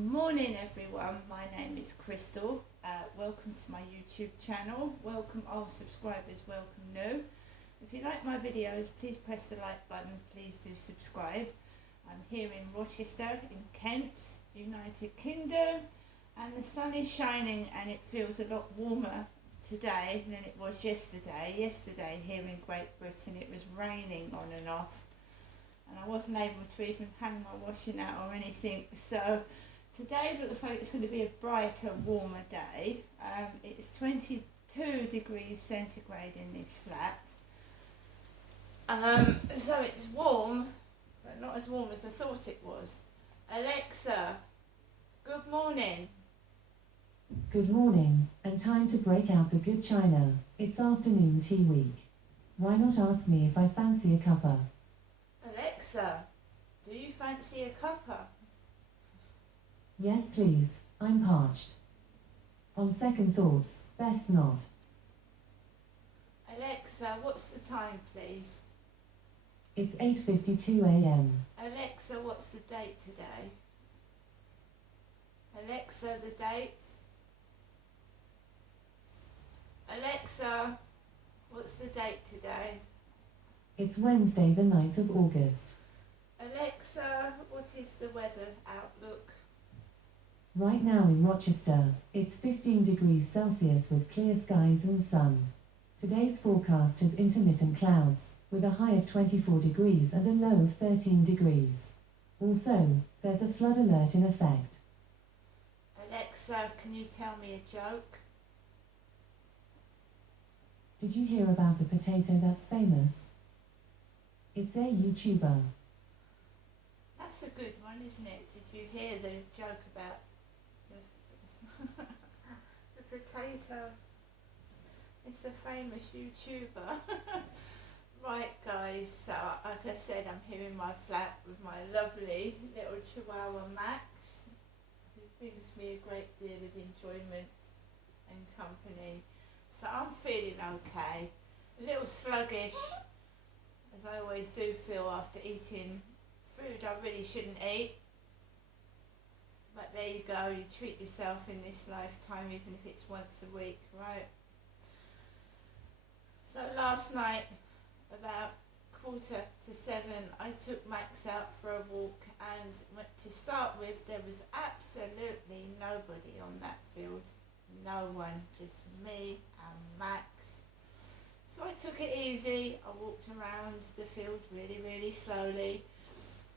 Good morning everyone, my name is Crystal. Welcome to my YouTube channel. Welcome old subscribers, welcome new. If you like my videos, please press the like button, please do subscribe. I'm here in Rochester in Kent, United Kingdom, and the sun is shining and it feels a lot warmer today than it was yesterday. Yesterday here in Great Britain it was raining on and off and I wasn't able to even hang my washing out or anything, so today looks like it's going to be a brighter, warmer day. It's 22 degrees centigrade in this flat. So it's warm, but not as warm as I thought it was. Alexa, good morning. Good morning, and time to break out the good china. It's afternoon tea week. Why not ask me if I fancy a cuppa? Alexa, do you fancy a cuppa? Yes please, I'm parched. On second thoughts, best not. Alexa, what's the time please? It's 8:52 a.m. Alexa, what's the date today? Alexa, the date? Alexa, what's the date today? It's Wednesday the 9th of August. Alexa, what is the weather outlook? Right now in Rochester, it's 15 degrees Celsius with clear skies and sun. Today's forecast has intermittent clouds, with a high of 24 degrees and a low of 13 degrees. Also, there's a flood alert in effect. Alexa, can you tell me a joke? Did you hear about the potato that's famous? It's a YouTuber. That's a good one, isn't it? Did you hear the joke about the, the potato? It's a famous YouTuber. Right guys, so like I said, I'm here in my flat with my lovely little Chihuahua Max, who brings me a great deal of enjoyment and company. So I'm feeling okay, a little sluggish, as I always do feel after eating food I really shouldn't eat. But there you go, you treat yourself in this lifetime, even if it's once a week, right? So last night, about 6:45, I took Max out for a walk, and to start with there was absolutely nobody on that field. No one, just me and Max. So I took it easy. I walked around the field really slowly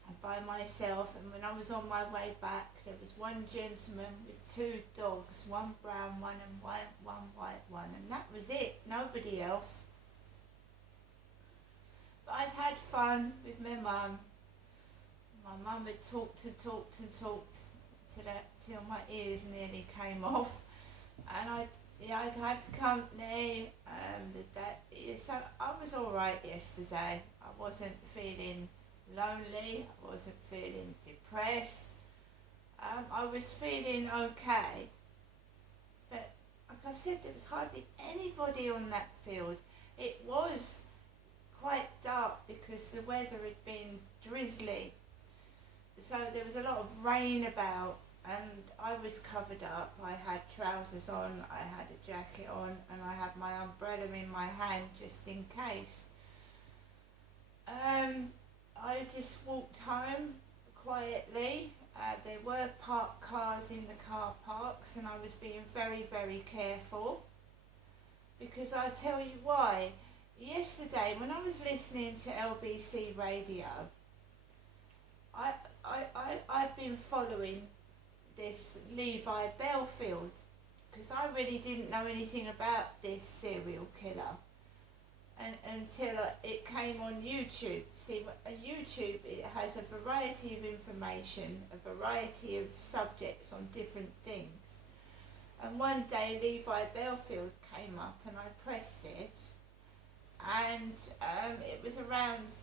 and by myself, and when I was on my way back there was one gentleman with two dogs, one brown one and one white one, and that was it, nobody else. But I'd had fun with my mum. My mum had talked till my ears nearly came off, and I'd had company. So I was all right yesterday. I wasn't feeling lonely. I wasn't feeling depressed. I was feeling okay. But like I said, there was hardly anybody on that field. It was quite dark because the weather had been drizzly, so there was a lot of rain about, and I was covered up. I had trousers on, I had a jacket on, and I had my umbrella in my hand just in case. I just walked home quietly. There were parked cars in the car parks, and I was being very careful, because I'll tell you why. Yesterday, when I was listening to LBC radio, I've been following this Levi Bellfield, because I really didn't know anything about this serial killer until it came on YouTube. See, YouTube, it has a variety of information, a variety of subjects on different things. And one day Levi Bellfield came up and I pressed it, and it was around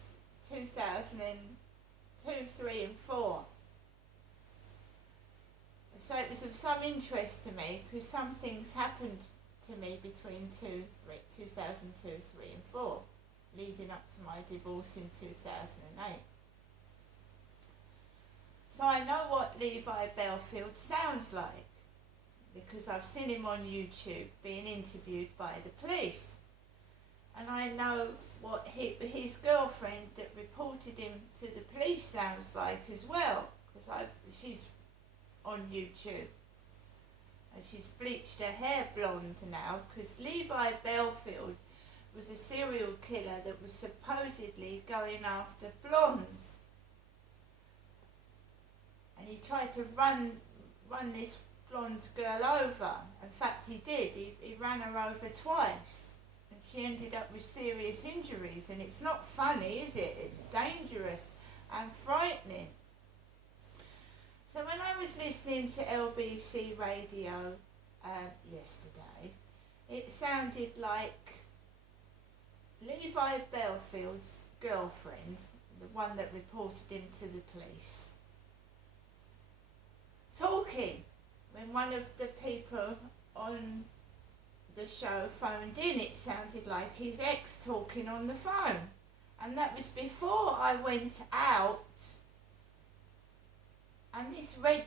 2002, 3 and 4. So it was of some interest to me, because some things happened to me between 2002, 3 and 4, leading up to my divorce in 2008. So I know what Levi Bellfield sounds like because I've seen him on YouTube being interviewed by the police. And I know what his girlfriend that reported him to the police sounds like as well, because she's on YouTube. And she's bleached her hair blonde now, because Levi Bellfield was a serial killer that was supposedly going after blondes. And he tried to run this blonde girl over. In fact, he did. He ran her over twice. And she ended up with serious injuries. And it's not funny, is it? It's dangerous and frightening. So when I was listening to LBC radio yesterday, it sounded like Levi Bellfield's girlfriend, the one that reported him to the police, talking when one of the people on the show phoned in. It sounded like his ex talking on the phone, and that was before I went out, and this red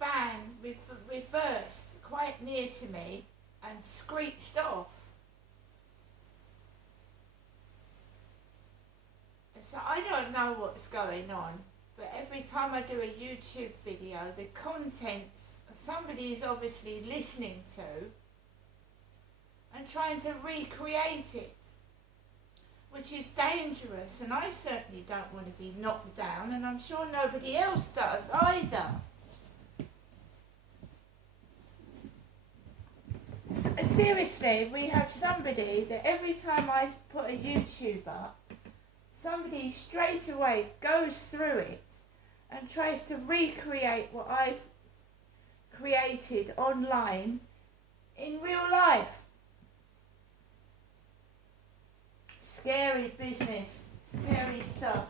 van reversed quite near to me and screeched off. So I don't know what's going on, but every time I do a YouTube video, the contents somebody is obviously listening to and trying to recreate it, which is dangerous, and I certainly don't want to be knocked down, and I'm sure nobody else does either. Seriously, we have somebody that every time I put a YouTube up, somebody straight away goes through it and tries to recreate what I've created online in real life. Scary business, scary stuff.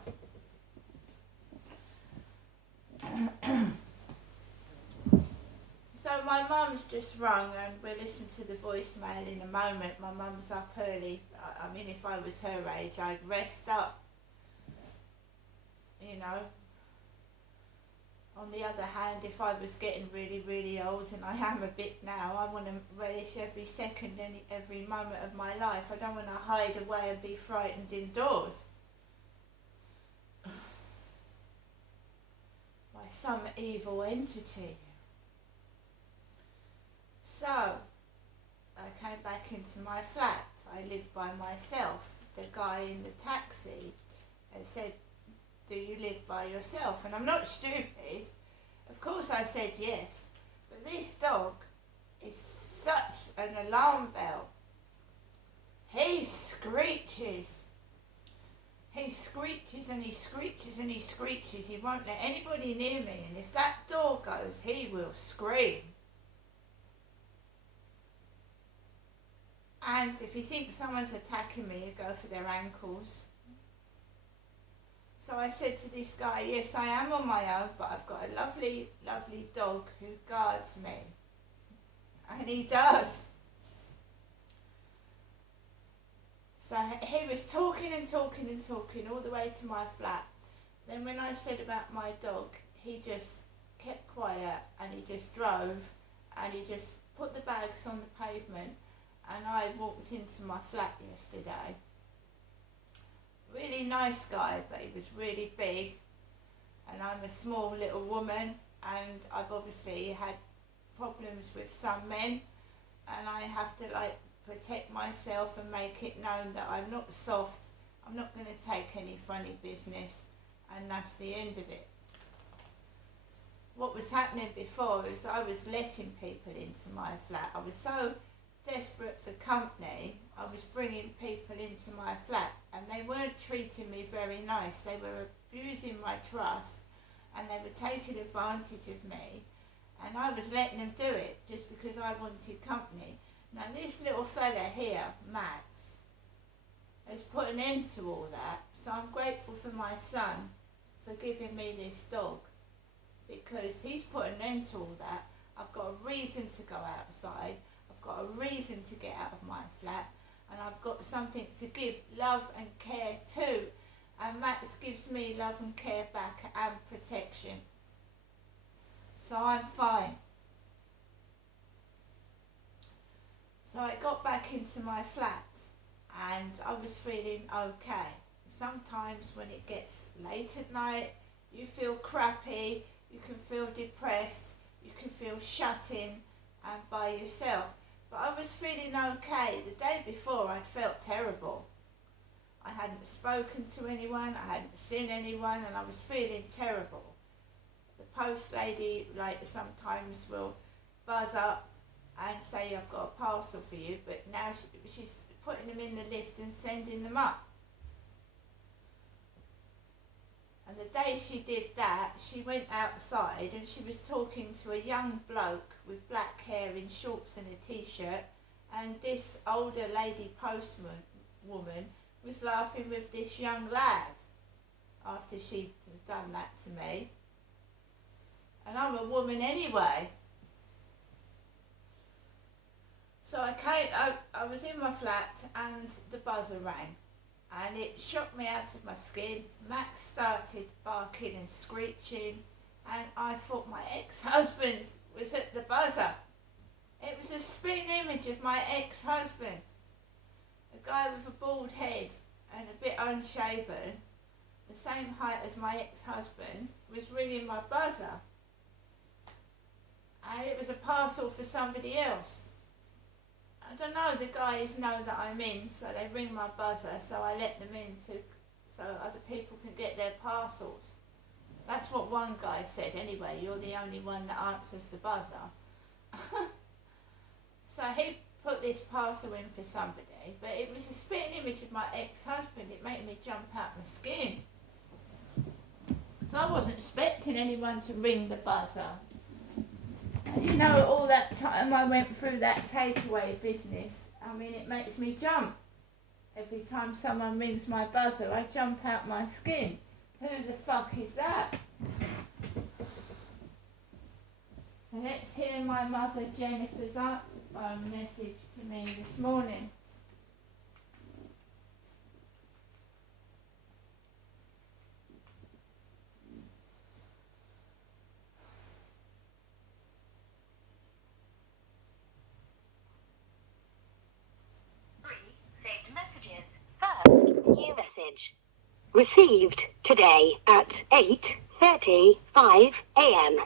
So my mum's just rung, and we'll listen to the voicemail in a moment. My mum's up early. I mean, if I was her age, I'd rest up, you know. On the other hand, if I was getting really, really old, and I am a bit now, I want to relish every second and every moment of my life. I don't want to hide away and be frightened indoors by some evil entity. So, I came back into my flat. I live by myself. The guy in the taxi had said, "Do you live by yourself?" And I'm not stupid. Of course I said yes. But this dog is such an alarm bell. He screeches. He screeches and he screeches and he screeches. He won't let anybody near me. And if that door goes, he will scream. And if he thinks someone's attacking me, he'll go for their ankles. So I said to this guy, yes, I am on my own, but I've got a lovely, lovely dog who guards me. And he does. So he was talking and talking and talking all the way to my flat. Then when I said about my dog, he just kept quiet and he just drove and he just put the bags on the pavement, and I walked into my flat yesterday. Really nice guy, but he was really big, and I'm a small little woman, and I've obviously had problems with some men, and I have to like protect myself and make it known that I'm not soft. I'm not going to take any funny business, and that's the end of it. What was happening before is I was letting people into my flat. I was so desperate for company, I was bringing people into my flat, and they weren't treating me very nice. They were abusing my trust, and they were taking advantage of me, and I was letting them do it just because I wanted company. Now this little fella here, Max, has put an end to all that, so I'm grateful for my son for giving me this dog, because he's put an end to all that. I've got a reason to go outside. Got a reason to get out of my flat, and I've got something to give love and care to, and Max gives me love and care back and protection. so I'm fine. So I got back into my flat and I was feeling okay. Sometimes when it gets late at night, you feel crappy, you can feel depressed, you can feel shut in and by yourself. But I was feeling okay. The day before I'd felt terrible. I hadn't spoken to anyone, I hadn't seen anyone, and I was feeling terrible. The post lady sometimes will buzz up and say, I've got a parcel for you, but now she's putting them in the lift and sending them up. And the day she did that, she went outside and she was talking to a young bloke with black hair in shorts and a t-shirt, and this older lady postman woman was laughing with this young lad after she'd done that to me. And I'm a woman anyway. So I was in my flat and the buzzer rang. And it shocked me out of my skin. Max started barking and screeching, and I thought my ex-husband was at the buzzer. It was a spitting image of my ex-husband. A guy with a bald head and a bit unshaven, the same height as my ex-husband, was ringing my buzzer. And it was a parcel for somebody else. I don't know, the guys know that I'm in, so they ring my buzzer, so I let them in so other people can get their parcels. That's what one guy said anyway, you're the only one that answers the buzzer. So he put this parcel in for somebody, but it was a spitting image of my ex-husband. It made me jump out my skin. So I wasn't expecting anyone to ring the buzzer. You know, all that time I went through that takeaway business, I mean, it makes me jump. Every time someone rings my buzzer, I jump out my skin. Who the fuck is that? So let's hear my mother Jennifer's message to me this morning. New message. Received today at 8:35 a.m.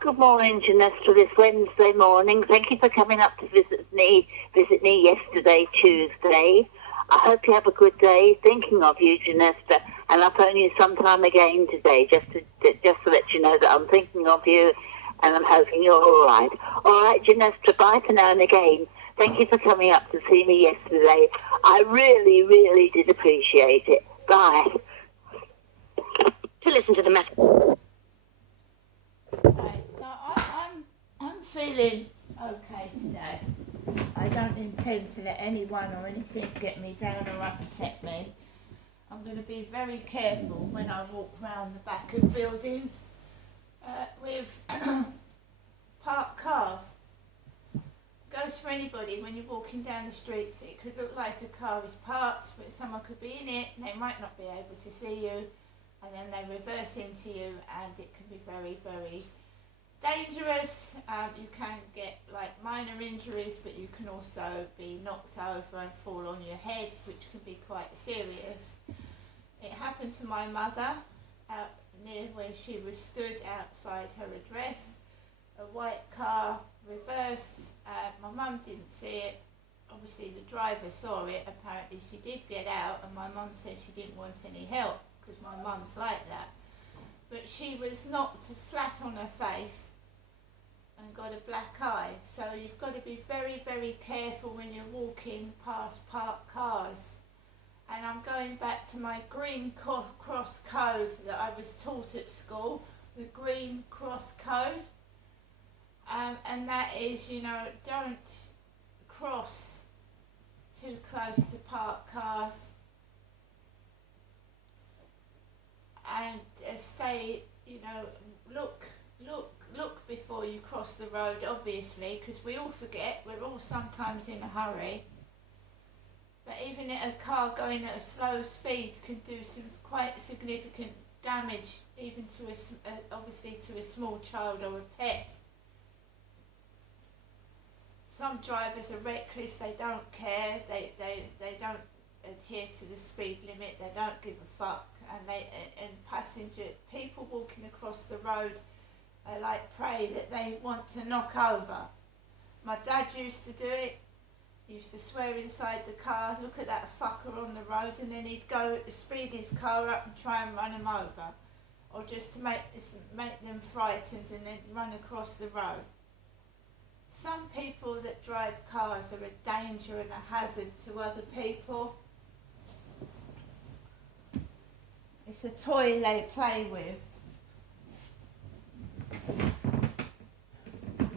Good morning, Janessa, this Wednesday morning. Thank you for coming up to visit me yesterday, Tuesday. I hope you have a good day. Thinking of you, Janessa, and I'll phone you sometime again today, just to let you know that I'm thinking of you and I'm hoping you're all right. All right, Janessa, bye for now and again. Thank you for coming up to see me yesterday. I really, really did appreciate it. Bye. To listen to the message. Right, so I'm feeling okay today. I don't intend to let anyone or anything get me down or upset me. I'm going to be very careful when I walk round the back of buildings with parked cars. Goes for anybody when you're walking down the streets. It could look like a car is parked, but someone could be in it and they might not be able to see you, and then they reverse into you, and it can be very, very dangerous. You can get minor injuries, but you can also be knocked over and fall on your head, which can be quite serious. It happened to my mother out near where she was stood outside her address. A white car reversed. My mum didn't see it. Obviously the driver saw it. Apparently she did get out, and my mum said she didn't want any help because my mum's like that. But she was knocked flat on her face and got a black eye. So you've got to be very, very careful when you're walking past parked cars. And I'm going back to my green cross code that I was taught at school, the green cross code. And that is, don't cross too close to parked cars, and stay, look before you cross the road, obviously, because we all forget, we're all sometimes in a hurry. But even a car going at a slow speed can do some quite significant damage even to obviously to a small child or a pet. Some drivers are reckless, they don't care, they don't adhere to the speed limit, they don't give a fuck, and people walking across the road are like prey that they want to knock over. My dad used to do it. He used to swear inside the car, look at that fucker on the road, and then he'd go speed his car up and try and run him over, or just to make them frightened and then run across the road. Some people that drive cars are a danger and a hazard to other people. It's a toy they play with.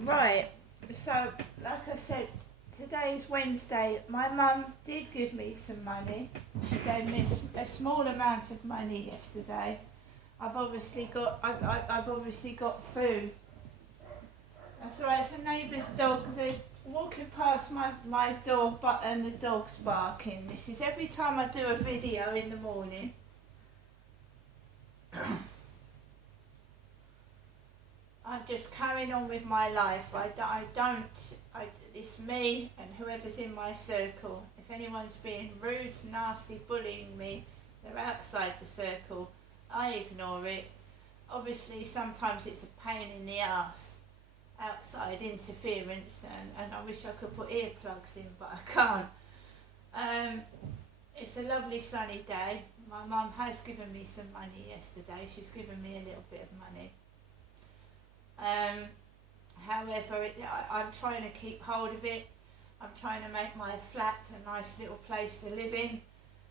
Right, so like I said, today's Wednesday. My mum did give me some money. She gave me a small amount of money yesterday. I've obviously got food. That's all right. It's a neighbour's dog. They're walking past my door, and the dog's barking. This is every time I do a video in the morning. I'm just carrying on with my life. It's me and whoever's in my circle. If anyone's being rude, nasty, bullying me, they're outside the circle. I ignore it. Obviously, sometimes it's a pain in the arse, outside interference, and I wish I could put earplugs in, but I can't. It's a lovely sunny day. My mum has given me some money yesterday. She's given me a little bit of money. However, I'm trying to keep hold of it. I'm trying to make my flat a nice little place to live in,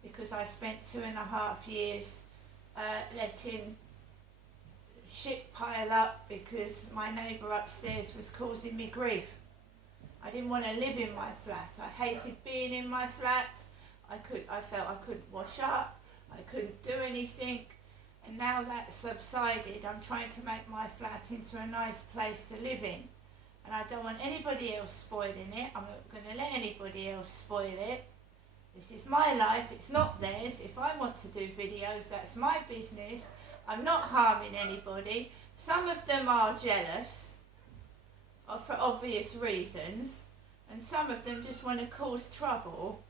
because I spent 2.5 years letting shit pile up because my neighbour upstairs was causing me grief. I didn't want to live in my flat. I hated being in my flat. I felt I couldn't wash up. I couldn't do anything. And now that's subsided, I'm trying to make my flat into a nice place to live in. And I don't want anybody else spoiling it. I'm not going to let anybody else spoil it. This is my life, it's not theirs. If I want to do videos, that's my business. I'm not harming anybody. Some of them are jealous, for obvious reasons, and some of them just want to cause trouble.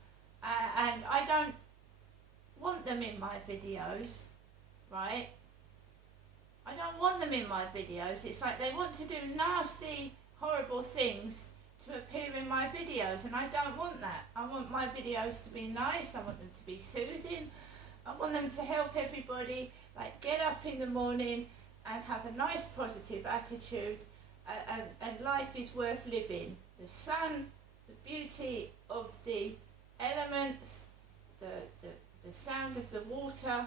And I don't want them in my videos. Right? I don't want them in my videos. It's like they want to do nasty, horrible things to appear in my videos, and I don't want that. I want my videos to be nice. I want them to be soothing. I want them to help everybody, like, get up in the morning and have a nice positive attitude, and life is worth living. The sun, the beauty of the elements, the sound of the water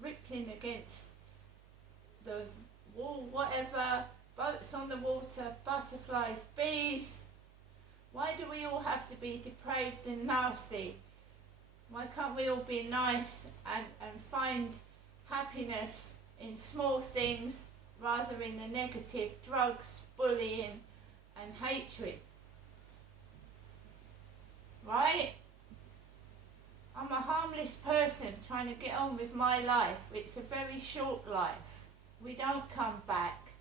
rippling against the wall, whatever, boats on the water, butterflies, bees. Why do we all have to be depraved and nasty? Why can't we all be nice and find happiness in small things rather in the negative, drugs, bullying and hatred? Right? I'm a harmless person trying to get on with my life. It's a very short life. We don't come back.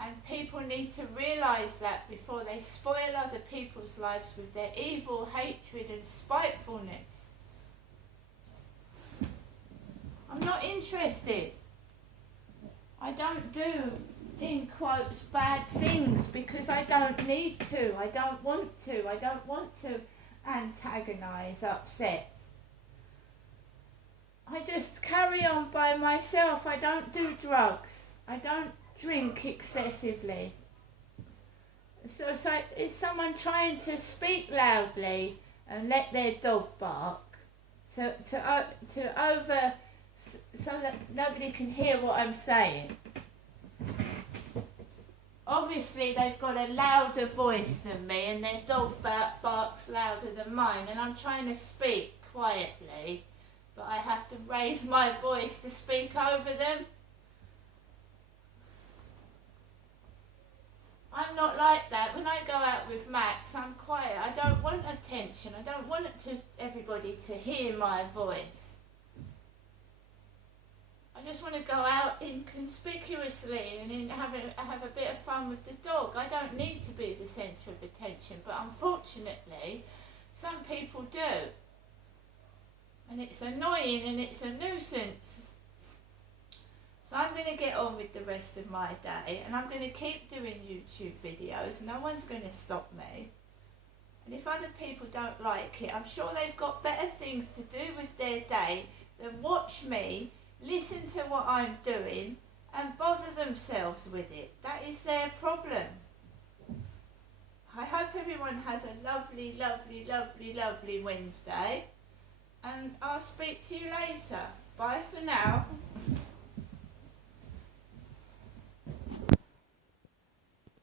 And people need to realise that before they spoil other people's lives with their evil, hatred and spitefulness. I'm not interested. I don't do, in quotes, bad things because I don't need to. I don't want to. I don't want to antagonise, upset. I just carry on by myself. I don't do drugs. I don't drink excessively. So is someone trying to speak loudly and let their dog bark so that nobody can hear what I'm saying? Obviously they've got a louder voice than me and their dog barks louder than mine, and I'm trying to speak quietly, but I have to raise my voice to speak over them. I'm not like that. When I go out with Max, I'm quiet. I don't want attention. I don't want everybody to hear my voice. I just want to go out inconspicuously and have a bit of fun with the dog. I don't need to be the centre of attention, but unfortunately, some people do. And it's annoying and it's a nuisance. So I'm going to get on with the rest of my day, and I'm going to keep doing YouTube videos. No one's going to stop me. And if other people don't like it, I'm sure they've got better things to do with their day than watch me, listen to what I'm doing, and bother themselves with it. That is their problem. I hope everyone has a lovely, lovely, lovely, lovely Wednesday. And I'll speak to you later. Bye for now.